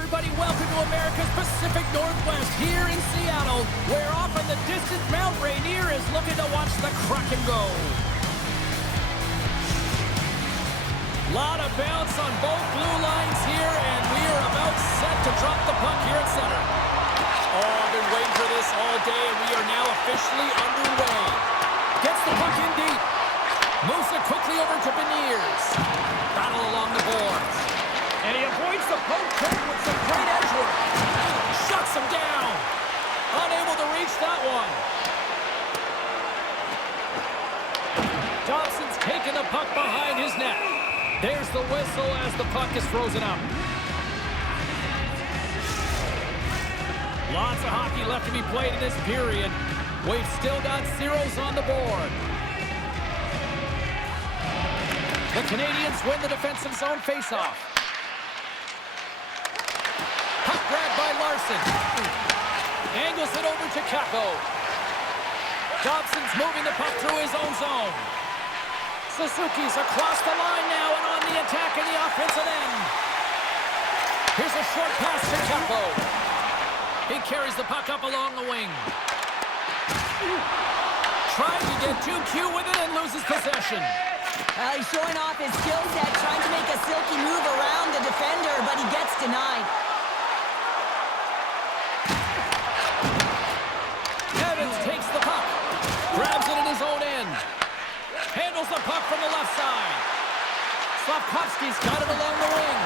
everybody. Welcome to America's Pacific Northwest here in Seattle, where off in the distance Mount Rainier is looking to watch the Kraken go. Lot of bounce on both blue lines here, and we are about set to drop the puck here at center. Oh, I've been waiting for this all day, and we are now officially underway. Gets the puck in deep. Moves it quickly over to Beniers. Battle along the boards. And he avoids the poke check with some great edge work. Shuts him down. Unable to reach that one. Dobson's taking the puck behind his net. There's the whistle as the puck is frozen up. Lots of hockey left to be played in this period. We've still got zeros on the board. The Canadiens win the defensive zone faceoff. Puck grabbed by Larson. Angles it over to Kako. Dobson's moving the puck through his own zone. Suzuki's across the line now and on the attack in the offensive end. Here's a short pass to Kako. He carries the puck up along the wing. Trying to get too cute with it and loses possession. He's showing off his skill set, trying to make a silky move around the defender, but he gets denied. Evans takes the puck. Grabs it in his own end. Handles the puck from the left side. Slavkovsky's got it along the wing.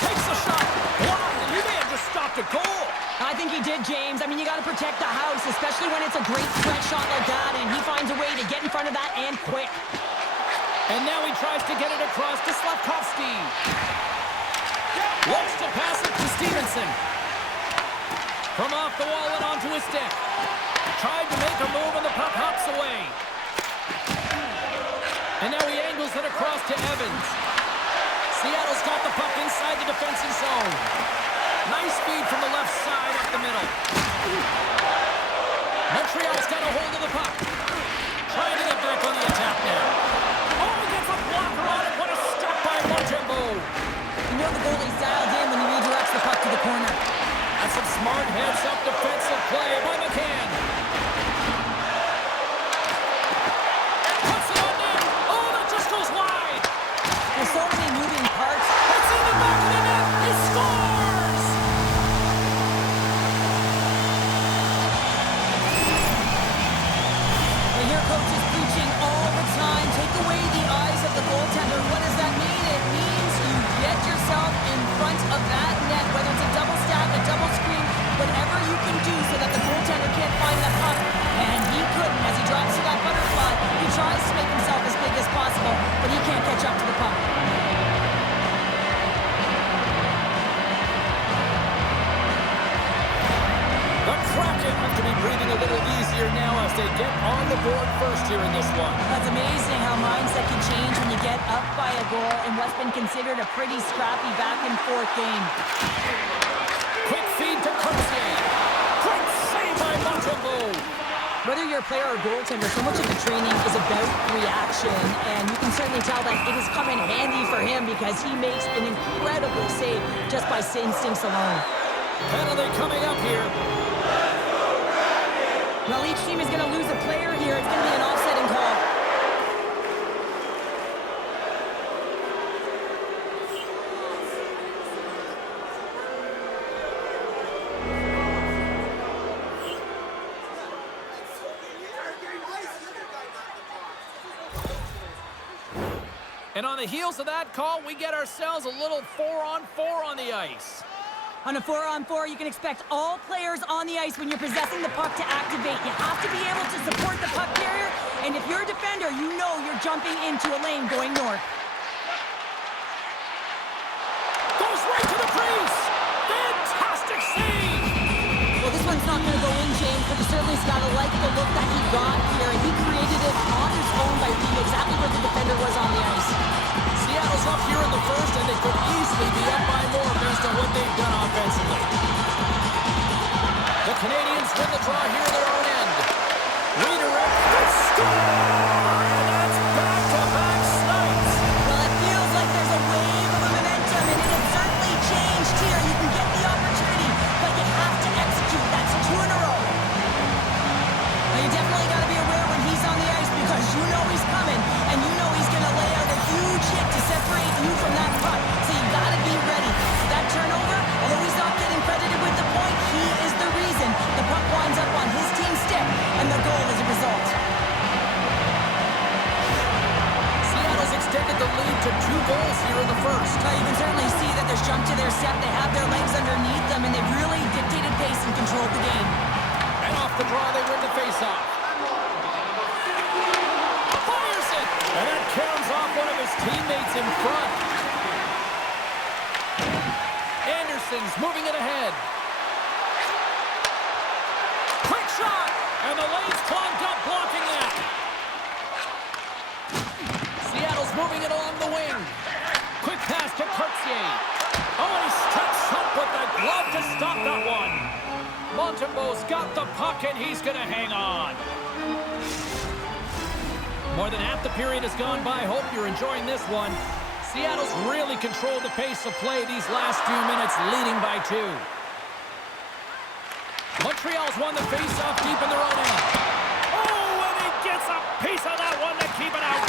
Takes a shot. Blocked. He may have just stopped a goal. I think he did, James. I mean, you got to protect the house, especially when it's a great stretch shot like that, and he finds a way to get in front of that and quick. And now he tries to get it across to Slavkovsky. Looks to pass it to Stevenson. From off the wall and onto his stick. Tried to make a move and the puck hops away. And now he angles it across to Evans. Seattle's got the puck inside the defensive zone. Nice feed from the left side up the middle. Montreal's got a hold of the puck. Trying to get back on the attack now. Oh, he gets a blocker on it. What a stop by Montembeault. You know the goalie's dialed in when he redirects the puck to the corner. That's some smart heads-up defensive play by McCann. Puts it on net. Oh, that just goes wide. There's so many moving parts. It's in the back of the net. He scores! I hear coaches preaching all the time, take away the eyes of the goaltender. What does that mean? It means you get yourself in front of that net, whether it's a double stack, a double screen, whatever you can do so that the goaltender can't find that puck. And he couldn't as he drops to that butterfly. He tries to make himself as big as possible, but he can't catch up to the puck. The Kraken have to be breathing a little easier now as they get on the board first here in this one. That's amazing how mindset can change when you get up by a goal in what's been considered a pretty scrappy back-and-forth game. Quick feed to Kurtzky. Great save by Montembeault. Whether you're a player or goaltender, so much of the training is about reaction, and you can certainly tell that it has come in handy for him because he makes an incredible save just by instincts alone. Penalty coming up here. Well, each team is going to lose a player here. It's going to be an offsetting call. And on the heels of that call, we get ourselves a little 4-on-4 on the ice. On a 4-on-4, you can expect all players on the ice when you're possessing the puck to activate. You have to be able to support the puck carrier, and if you're a defender, you know you're jumping into a lane going north. Goes right to the crease! Fantastic save! Well, this one's not going to go in, James, but you certainly got to like the look that he got here, and he created it on his own by reading exactly where the defender was on the ice. Seattle's up here in the first, and they could easily be up by more based on what they've done offensively. The Canadiens win the draw here at their own end. Redirect, they score! And that's back-to-back snipes! Well, it feels like there's a wave of momentum, and it has certainly changed here. You can get to their step. They have their legs underneath them, and they've really dictated pace and controlled the game. And off the draw, they win the faceoff. Fires it! And that carries off one of his teammates in front. Anderson's moving it ahead. Quick shot! And the lane's clogged up, blocking that. Seattle's moving it along the wing. Quick pass to Cartier. Oh, and he steps up with the glove to stop that one. Montembeau's got the puck, and he's going to hang on. More than half the period has gone by. Hope you're enjoying this one. Seattle's really controlled the pace of play these last few minutes, leading by 2. Montreal's won the face-off deep in their own end. Oh, and he gets a piece of that one to keep it out.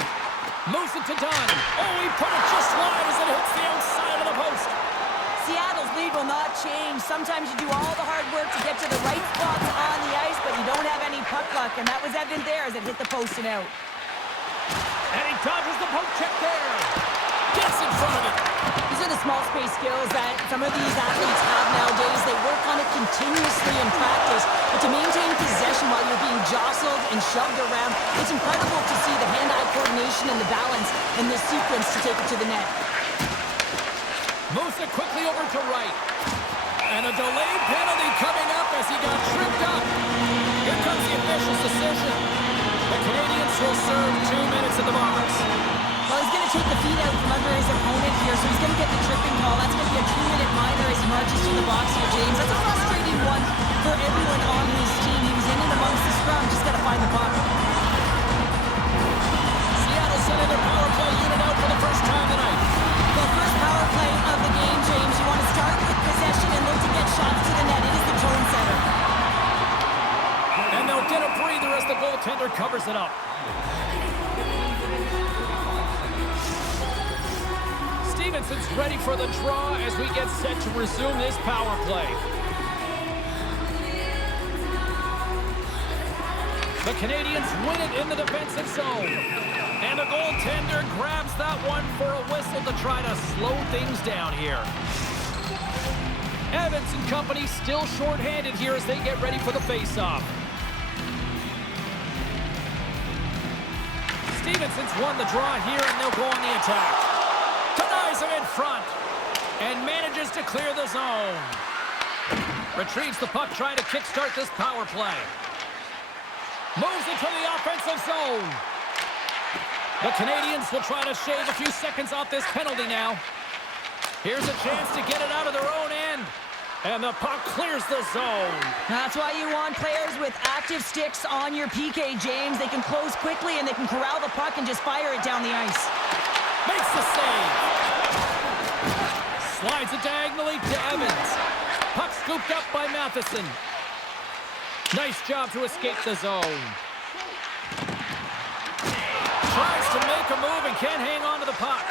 Moves it to Dunn. Oh, he put it just wide as it hits the outside of the post. Seattle's lead will not change. Sometimes you do all the hard work to get to the right spots on the ice, but you don't have any puck luck, and that was evident there as it hit the post and out. And he dodges the poke check there. Gets in front of it. These are the small space skills that some of these athletes have nowadays. They work on it continuously in practice, but to maintain possession while you're being jostled and shoved around, it's incredible to see the hand-eye coordination and the balance in this sequence to take it to the net. Moves it quickly over to right. And a delayed penalty coming up as he got tripped up. Here comes the official's decision. The Canadiens will serve 2 minutes in the box. Well, he's going to take the feet out from under his opponent here, so he's going to get the tripping call. That's going to be a 2-minute minor as he marches to the box here, James. That's a frustrating one for everyone on his team. He was in and amongst the scrum, just got to find the puck. Seattle sending their power play unit out for the first time tonight. Well, first power play of the game, James. You want to start with possession and look to get shots to the net. It is the tone setter. And they'll get a breather as the goaltender covers it up. Stevenson's ready for the draw as we get set to resume this power play. The Canadiens win it in the defensive zone. And the goaltender grabs that one for a whistle to try to slow things down here. Evans and company still shorthanded here as they get ready for the faceoff. Stevenson's won the draw here, and they'll go on the attack. Denies him in front and manages to clear the zone. Retrieves the puck, trying to kickstart this power play. Moves into the offensive zone. The Canadiens will try to shave a few seconds off this penalty now. Here's a chance to get it out of their own end. And the puck clears the zone. That's why you want players with active sticks on your PK, James. They can close quickly and they can corral the puck and just fire it down the ice. Makes the save. Slides it diagonally to Evans. Puck scooped up by Matheson. Nice job to escape the zone. Tries to make a move and can't hang on to the puck.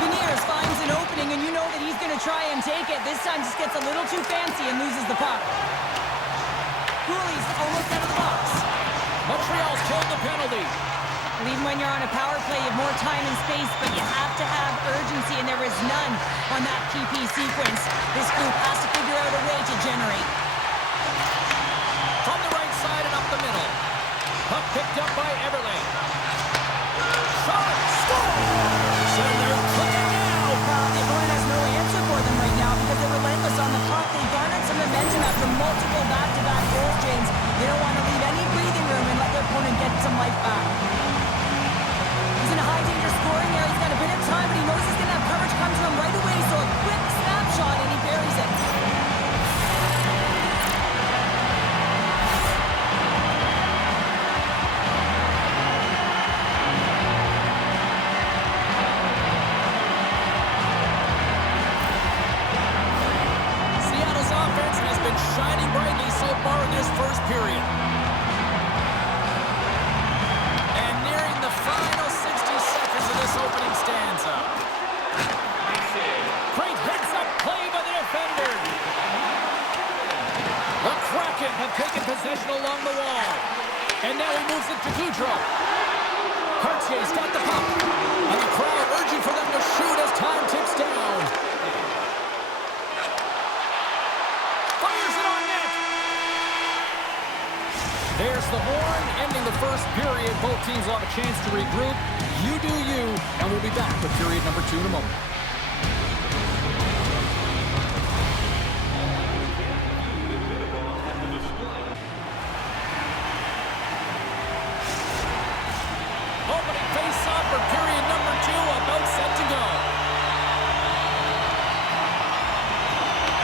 Beniers finds an opening, and you know that he's going to try and take it. This time just gets a little too fancy and loses the puck. Cooley's almost out of the box. Montreal's killed the penalty. Even when you're on a power play, you have more time and space, but you have to have urgency, and there is none on that PP sequence. This group has to figure out a way to generate. From the right side and up the middle. Puck picked up by Everlane. Shot! Scores! And they're clicking now. The opponent has no answer for them right now because they're relentless on the puck. They garnered some momentum after multiple back-to-back goals, James. They don't want to leave any breathing room and let their opponent get some life back. He's in a high-danger scoring area. He's got a bit of time, but he knows he's going to have coverage come to him right away, so a quick snapshot, and he buries it. Seattle's offense has been shining brightly so far in this first period. And nearing the final 60 seconds of this opening stanza. Great heads-up play by the defender. The Kraken have taken possession along the wall. And now he moves it to Goudreau. Cartier's got the puck. And the crowd urging for them to shoot as time ticks down. there's the horn, ending the first period. Both teams will have a chance to regroup. You do you, and we'll be back with period number 2 in a moment. Opening face-off for period number 2, about set to go.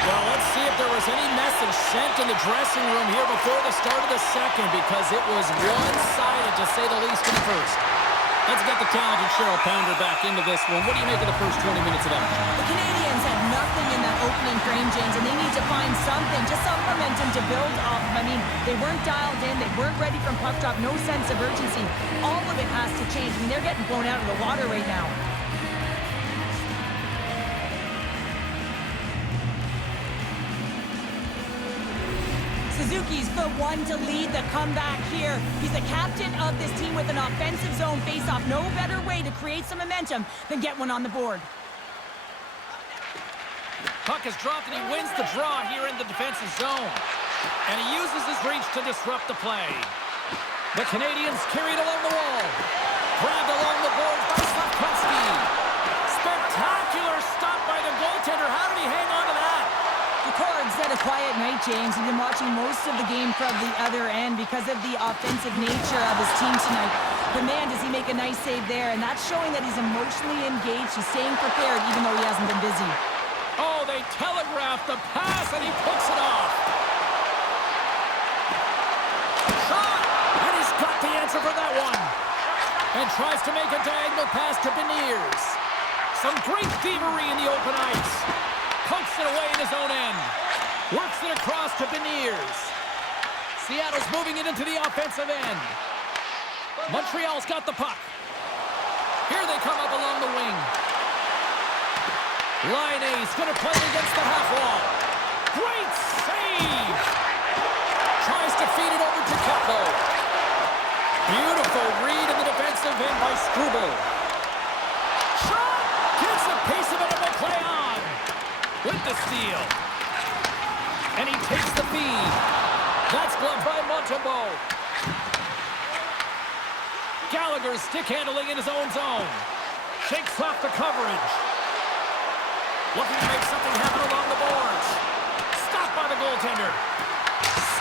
Well, let's see if there was any message sent in the dressing room here before the start of the second, because it was one-sided, to say the least, in the first. Let's get the talented Cheryl Pounder back into this one. What do you make of the first 20 minutes of action? The Canadians had nothing in that opening frame, James, and they need to find something, just some momentum to build off. I mean, they weren't dialed in. They weren't ready from puck drop. No sense of urgency. All of it has to change. I mean, they're getting blown out of the water right now. Suzuki's the one to lead the comeback here. He's the captain of this team with an offensive zone face-off. No better way to create some momentum than get one on the board. Puck is dropped and he wins the draw here in the defensive zone. And he uses his reach to disrupt the play. The Canadians carried along the wall. Grabbed along the boards by Slavkovsky. Spectacular stop by the goaltender. How did he hang on to that? LeCrow had a quiet night, James. He's been watching most of the game from the other end because of the offensive nature of his team tonight. But man, does he make a nice save there, and that's showing that he's emotionally engaged. He's staying prepared even though he hasn't been busy. Oh, they telegraphed the pass, and he picks it off. Shot! And he's got the answer for that one. And tries to make a diagonal pass to Beniers. Some great thievery in the open ice. Pokes it away in his own end. Works it across to Beniers. Seattle's moving it into the offensive end. Montreal's got the puck. Here they come up along the wing. Line A's going to play against the half wall. Great save! Tries to feed it over to Capo. Beautiful read in the defensive end by Struble. Shot! Gets a piece of it and will play on. With the steal. And he takes the feed. That's gloved by Montembeault. Gallagher stick handling in his own zone. Shakes off the coverage. Looking to make something happen along the boards. Stopped by the goaltender.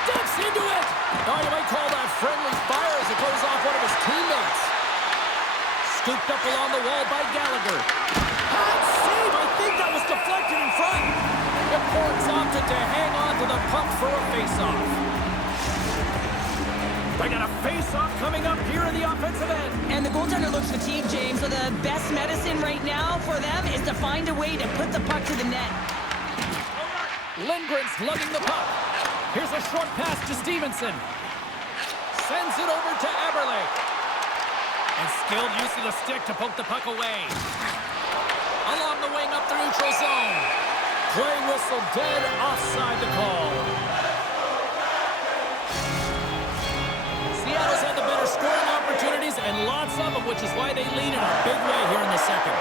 Steps into it. Oh, you might call that friendly fire as it goes off one of his teammates. Scooped up along the wall by Gallagher. Hot save. I think that was deflected in front. The Corks opted to hang on to the puck for a face-off. They got a face-off coming up here in the offensive end. And the goaltender looks fatigued, James, so the best medicine right now for them is to find a way to put the puck to the net. Lindgren's lugging the puck. Here's a short pass to Stevenson. Sends it over to Eberle. And skilled use of the stick to poke the puck away. Along the wing up the neutral zone. Play whistle dead, offside the call. Seattle's had the better scoring opportunities, and lots of them, which is why they lead in a big way here in the second.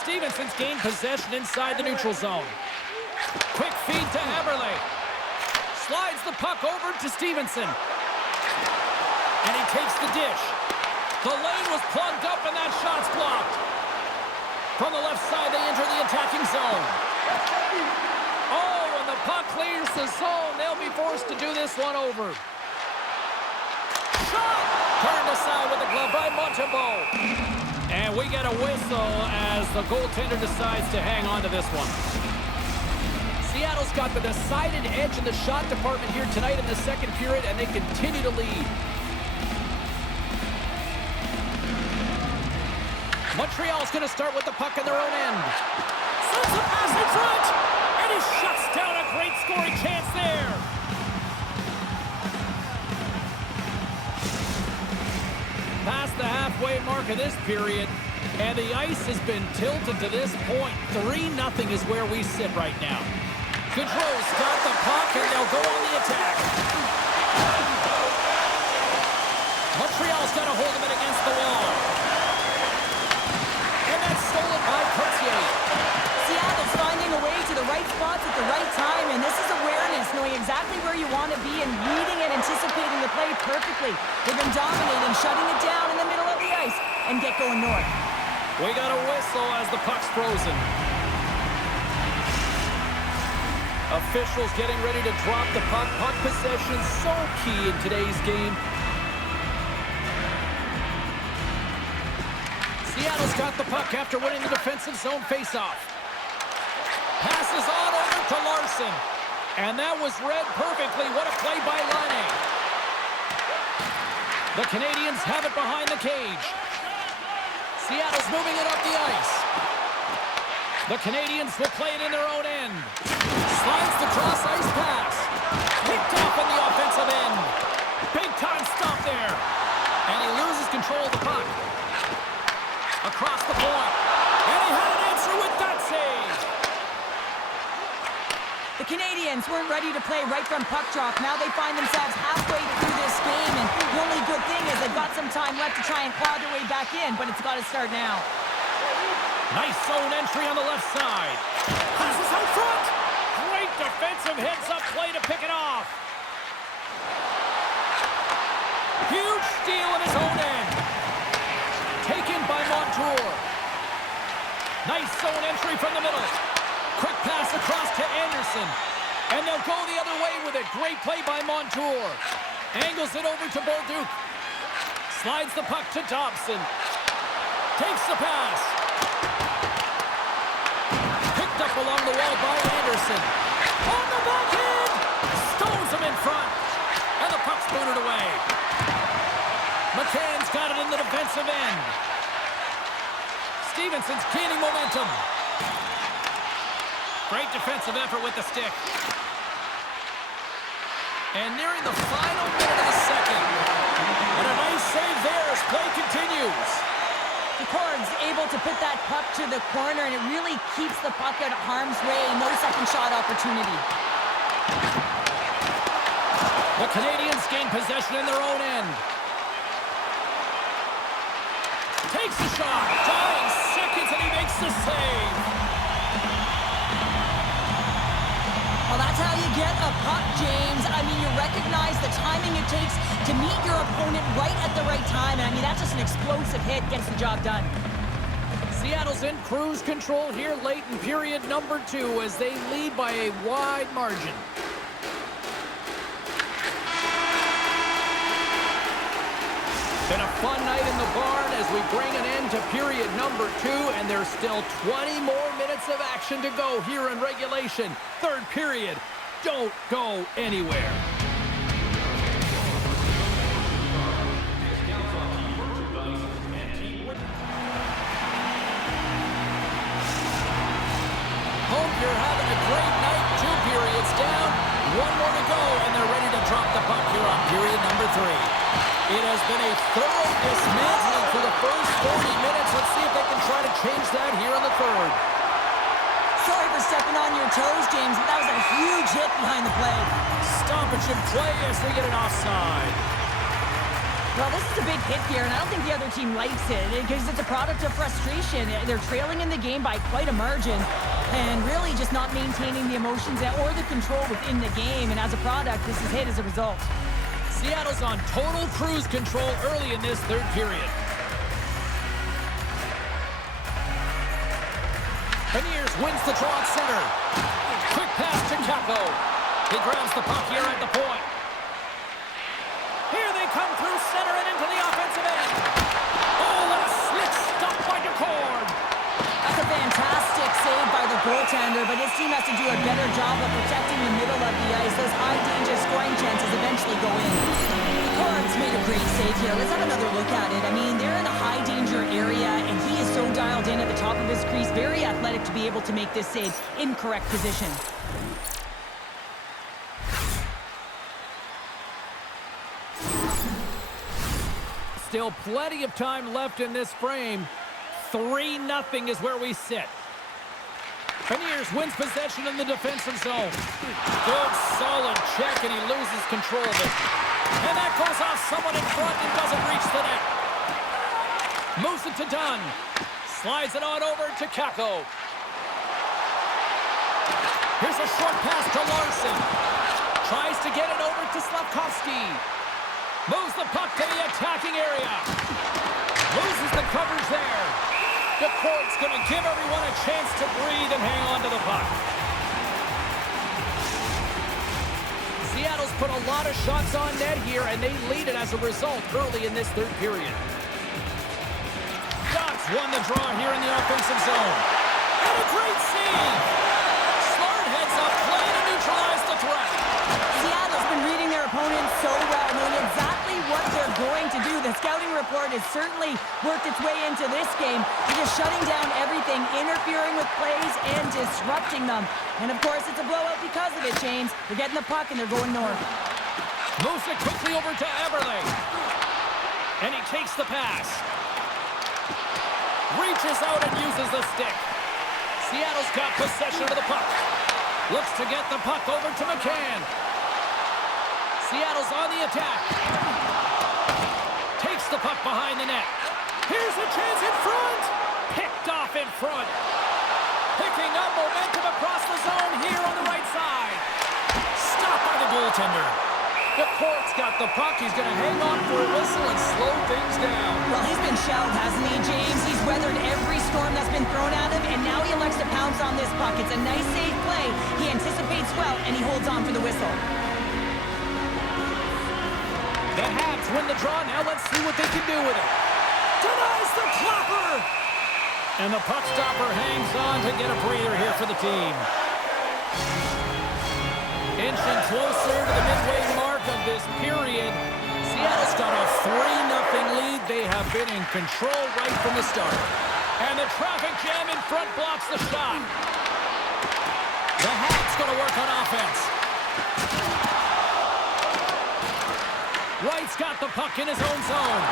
Stevenson's gained possession inside the neutral zone. Quick feed to Eberle. Slides the puck over to Stevenson. And he takes the dish. The lane was plugged up, and that shot's blocked. From the left side, they enter the attacking zone. Oh, and the puck clears the zone. They'll be forced to do this one over. Shot! Turned aside with the glove by Montembeault. And we get a whistle as the goaltender decides to hang on to this one. Seattle's got the decided edge in the shot department here tonight in the second period, and they continue to lead. Montreal's going to start with the puck in their own end. Sends a pass in front, and he shuts down a great scoring chance there. Past the halfway mark of this period, and the ice has been tilted to this point. 3-0 is where we sit right now. Gaudreau's got the puck, and they'll go on the attack. Montreal's got a hold of it against the wall. Stolen by Courtier. Seattle's finding a way to the right spots at the right time, and this is awareness, knowing exactly where you want perfectly. They've been dominating, shutting it down in the middle of the ice, and get going north. We got a whistle as the puck's frozen. Officials getting ready to drop the puck. Puck possession so key in today's game. Seattle's got the puck after winning the defensive zone faceoff. Passes on over to Larson. And that was read perfectly. What a play by Laine. The Canadiens have it behind the cage. Seattle's moving it up the ice. The Canadiens will play it in their own end. Slides the cross-ice pass. Picked off in the offensive end. Big-time stop there. And he loses control of the puck. Across the point. And he had an answer with that save. The Canadiens weren't ready to play right from puck drop. Now they find themselves halfway through this game, and the only good thing is they've got some time left to try and claw their way back in, but it's got to start now. Nice zone entry on the left side. Passes out front. Great defensive heads-up play to pick it off. Huge steal in his own end. Taken by Montour. Nice zone entry from the middle. Quick pass across to Anderson. And they'll go the other way with it. Great play by Montour. Angles it over to Bolduc. Slides the puck to Dobson. Takes the pass. Picked up along the wall by Anderson. On the backhand! Stones him in front. And the puck's booted away. McCann's got it in the defensive end. Stevenson's gaining momentum. Great defensive effort with the stick. And nearing the final minute of the second. And a nice save there as play continues. LeCrow's able to put that puck to the corner, and it really keeps the puck out of harm's way. No second shot opportunity. The Canadiens gain possession in their own end. Takes a shot. Dying seconds, and he makes the save. Well, that's how you get a puck, James. I mean, you recognize the timing it takes to meet your opponent right at the right time. And I mean, that's just an explosive hit, gets the job done. Seattle's in cruise control here late in period number 2 as they lead by a wide margin. Been a fun night in the barn as we bring an end to period number 2, and there's still 20 more minutes of action to go here in regulation. Third period. Don't go anywhere. Hope you're having a great night. 2 periods down. 1 more to go, and they're ready to drop the puck here on period number 3. It has been a thorough dismantling for the first 40 minutes. Let's see if they can try to change that here in the third. Sorry for stepping on your toes, James, but that was a huge hit behind the play. Stoppage in play as we get an offside. Well, this is a big hit here, and I don't think the other team likes it because it's a product of frustration. They're trailing in the game by quite a margin and really just not maintaining the emotions or the control within the game, and as a product, this is hit as a result. Seattle's on total cruise control early in this third period. Beniers wins the draw at center. Quick pass to Kako. He grabs the puck here at the point. Here they come through center and into the offensive end. Oh, what a slick stop by DeCord. That's a fantastic save by the goaltender, but his team has to do a better job of protecting the middle of the ice. Those high-danger scoring chances eventually go in. DeCord's made a great save here. Let's have another look at it. I mean, they're in a high-danger area, and he is so dialed in at the top of his crease. Very athletic to be able to make this save in correct position. Still plenty of time left in this frame. 3-0 is where we sit. Beniers wins possession in the defensive zone. Good, solid check, and he loses control of it. And that goes off someone in front and doesn't reach the net. Moves it to Dunn. Slides it on over to Kako. Here's a short pass to Larson. Tries to get it over to Slavkovsky. Moves the puck to the attacking area. Loses the coverage there. DeCourt's going to give everyone a chance to breathe and hang on to the puck. Seattle's put a lot of shots on net here, and they lead it as a result early in this third period. Ducks won the draw here in the offensive zone. And a great save! Smart heads up play to neutralize the threat. Seattle's been reading their opponents so well, knowing exactly what they're going to do. The scouting report has certainly worked its way into this game. They're just shutting down everything, interfering with plays, and disrupting them. And, of course, it's a blowout because of it, James. They're getting the puck, and they're going north. Moves it quickly over to Eberle. And he takes the pass. Reaches out and uses the stick. Seattle's got possession of the puck. Looks to get the puck over to McCann. Seattle's on the attack. Takes the puck behind the net. Here's a chance in front. Picked off in front. Picking up momentum across the zone here on the right side. Stopped by the goaltender. DeCourt's got the puck. He's going to hang on for a whistle and slow things down. Well, he's been shelled, hasn't he, James? He's weathered every storm that's been thrown at him, and now he elects to pounce on this puck. It's a nice, safe play. He anticipates well, and he holds on for the whistle. The Habs win the draw. Now let's see what they can do with it. Denies the clapper! And the puck stopper hangs on to get a breather here for the team. Inching closer to the midway mark of this period. Seattle's got a 3-0 lead. They have been in control right from the start. And the traffic jam in front blocks the shot. The Habs going to work on offense. Wright's got the puck in his own zone.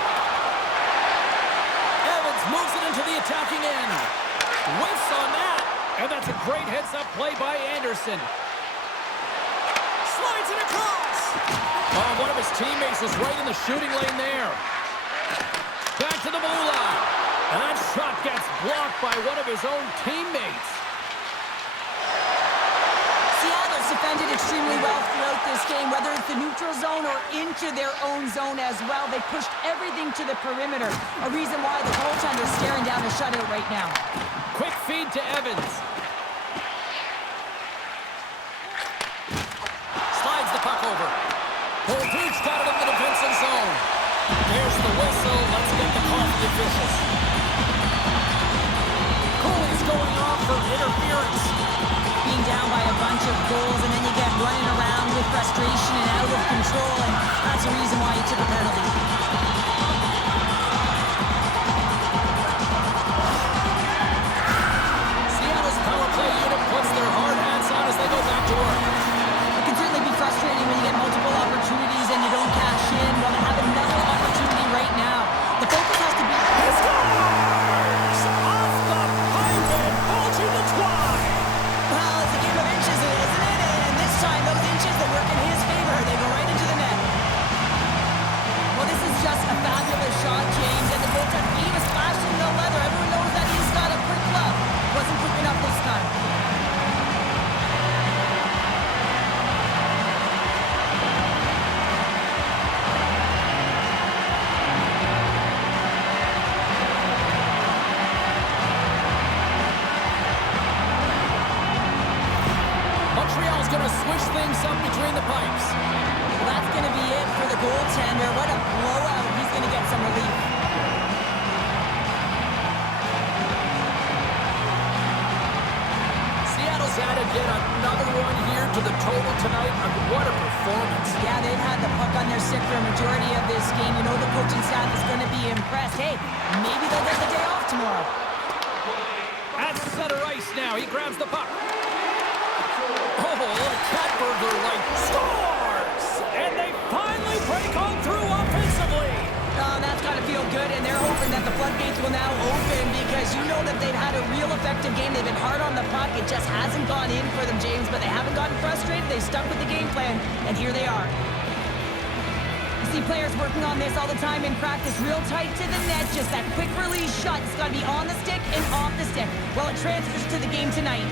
Evans moves it into the attacking end. Whiffs on that. And that's a great heads-up play by Anderson. Slides it across. Oh, one of his teammates was right in the shooting lane there. Back to the blue line. And that shot gets blocked by one of his own teammates. Seattle's defended extremely well throughout this game, whether it's the neutral zone or into their own zone as well. They pushed everything to the perimeter, a reason why the goaltender's staring down a shutout right now. Quick feed to Evans. Slides the puck over. Bolduc's got it in the defensive zone. There's the whistle. Let's get the call from the officials. Cooley's going off for interference. Being down by a bunch of goals, and then you get running around with frustration and out of control, and that's the reason why he took a penalty. Seattle's power play unit puts their hard hats on as they go back to work. It can certainly be frustrating when you get multiple opportunities and you don't cash in. Well, they have another opportunity right now. The focus has to be... He scores! Off the pipe and bulging the twine! Well, it's a game of inches, isn't it? And this time, those inches that work in his favor, they go right into the net. Well, this is just a fabulous shot, James, and the goaltender, he was flashing the leather. Everyone knows that he's got a quick glove. Wasn't quick enough this time. Montreal's going to switch things up between the pipes. Well, that's going to be it for the goaltender. What a blowout. He's going to get some relief. Seattle's added yet another one here to the total tonight. What a performance. Yeah, they've had the puck on their stick for a majority of this game. You know the coaching staff is going to be impressed. Hey, maybe they'll get the day off tomorrow. At center ice now. He grabs the puck. Oh, a little cat burglar like scores! And they finally break on through offensively. Oh, that's got to feel good, and they're hoping that the floodgates will now open because you know that they've had a real effective game. They've been hard on the puck. It just hasn't gone in for them, James, but they haven't gotten frustrated. They've stuck with the game plan, and here they are. You see players working on this all the time in practice, real tight to the net, just that quick release shot. It's got to be on the stick and off the stick. Well, it transfers to the game tonight.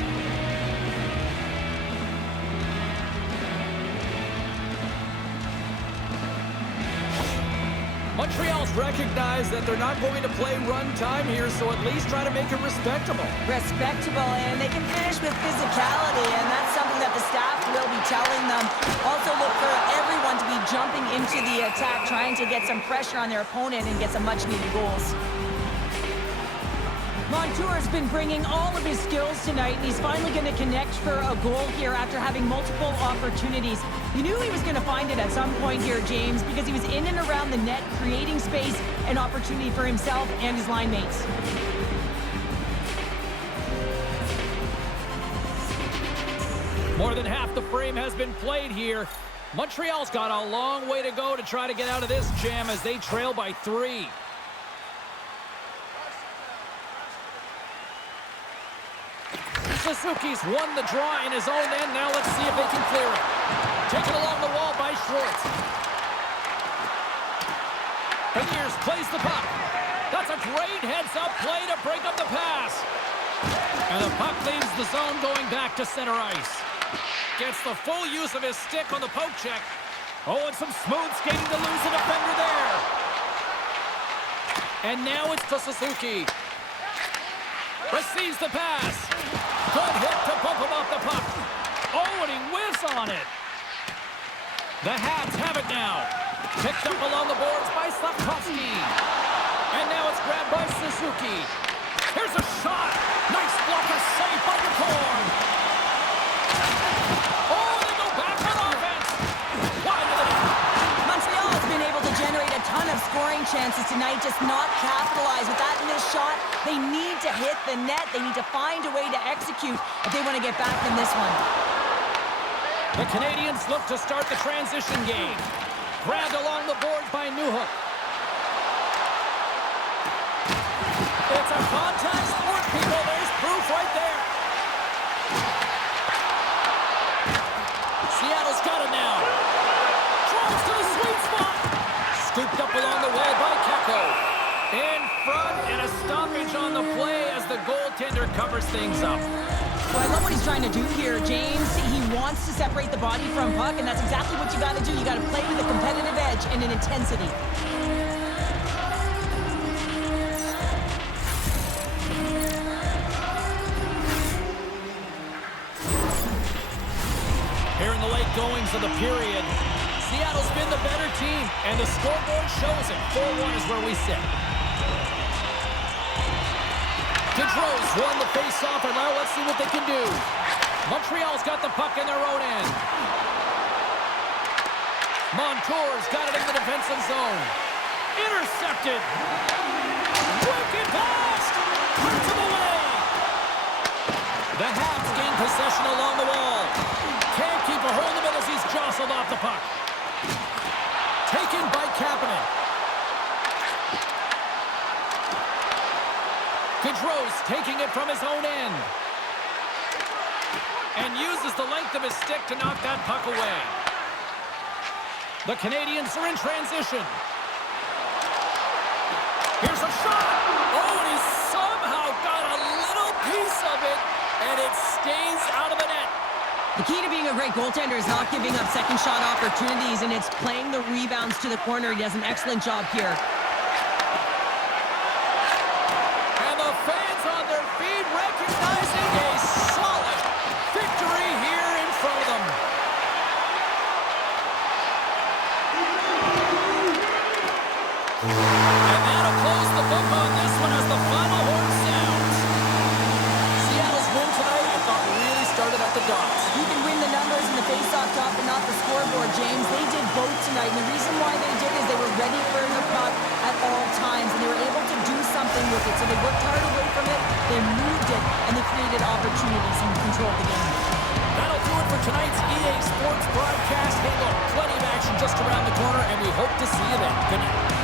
recognize that they're not going to play run time here, so at least try to make it respectable. Respectable, and they can finish with physicality, and that's something that the staff will be telling them. Also look for everyone to be jumping into the attack, trying to get some pressure on their opponent and get some much-needed goals. Montour's been bringing all of his skills tonight, and he's finally going to connect for a goal here after having multiple opportunities. You knew he was going to find it at some point here, James, because he was in and around the net, creating space and opportunity for himself and his line mates. More than half the frame has been played here. Montreal's got a long way to go to try to get out of this jam as they trail by 3. Suzuki's won the draw in his own end. Now let's see if they can clear it. Taken along the wall by Schwartz. Beniers plays the puck. That's a great heads-up play to break up the pass. And the puck leaves the zone going back to center ice. Gets the full use of his stick on the poke check. Oh, and some smooth skating to lose a defender there. And now it's to Suzuki. Receives the pass. Good hit to bump him off the puck. Oh, and he whiffs on it. The Habs have it now. Picked up along the boards by Slavkovsky. And now it's grabbed by Suzuki. Here's a shot. Nice blocker save by LeCrow. Oh, they go back on offense. Wide of the net. Montreal has been able to generate a ton of scoring chances tonight, just not capitalize with that missed shot. They need to hit the net. They need to find a way to execute if they want to get back in this one. The Canadiens look to start the transition game. Grabbed along the boards by Newhook. It's a contact sport, people. There's proof right there. Seattle's got it now. Drives to the sweet spot. Scooped up along the wall by Keko. In front, and a stoppage on the play as the goaltender covers things up. Well, I love what he's trying to do here, James. He wants to separate the body from puck, and that's exactly what you got to do. You got to play with a competitive edge and an intensity. Here in the late goings of the period, Seattle's been the better team, and the scoreboard shows it. 4-1 is where we sit. Gaudreau's won the face-off, and now let's see what they can do. Montreal's got the puck in their own end. Montour's got it in the defensive zone. Intercepted. Wicked blast. Hurts him away. The Habs gain possession along the wall. Can't keep a hold of it as he's jostled off the puck. Taken by Kapanen. Gaudreau's taking it from his own end. And uses the length of his stick to knock that puck away. The Canadiens are in transition. Here's a shot. Oh, and he somehow got a little piece of it, and it stays out of the net. The key to being a great goaltender is not giving up second shot opportunities, and it's playing the rebounds to the corner. He does an excellent job here. And the fans on their feet recognizing a solid victory here in front of them. And that'll close the book on this one as the final horn sounds. Seattle's win tonight, I thought, really started at the dots. You can win the numbers in the face-off top, but not the scoreboard, James. They did both tonight, and the reason why they did is they were ready for the puck at all times, and they were able to do something with it. So they worked hard away from it, they moved it, and they created opportunities and controlled the game. That'll do it for tonight's EA Sports broadcast. Hey, look, plenty of action just around the corner, and we hope to see you then. Good night.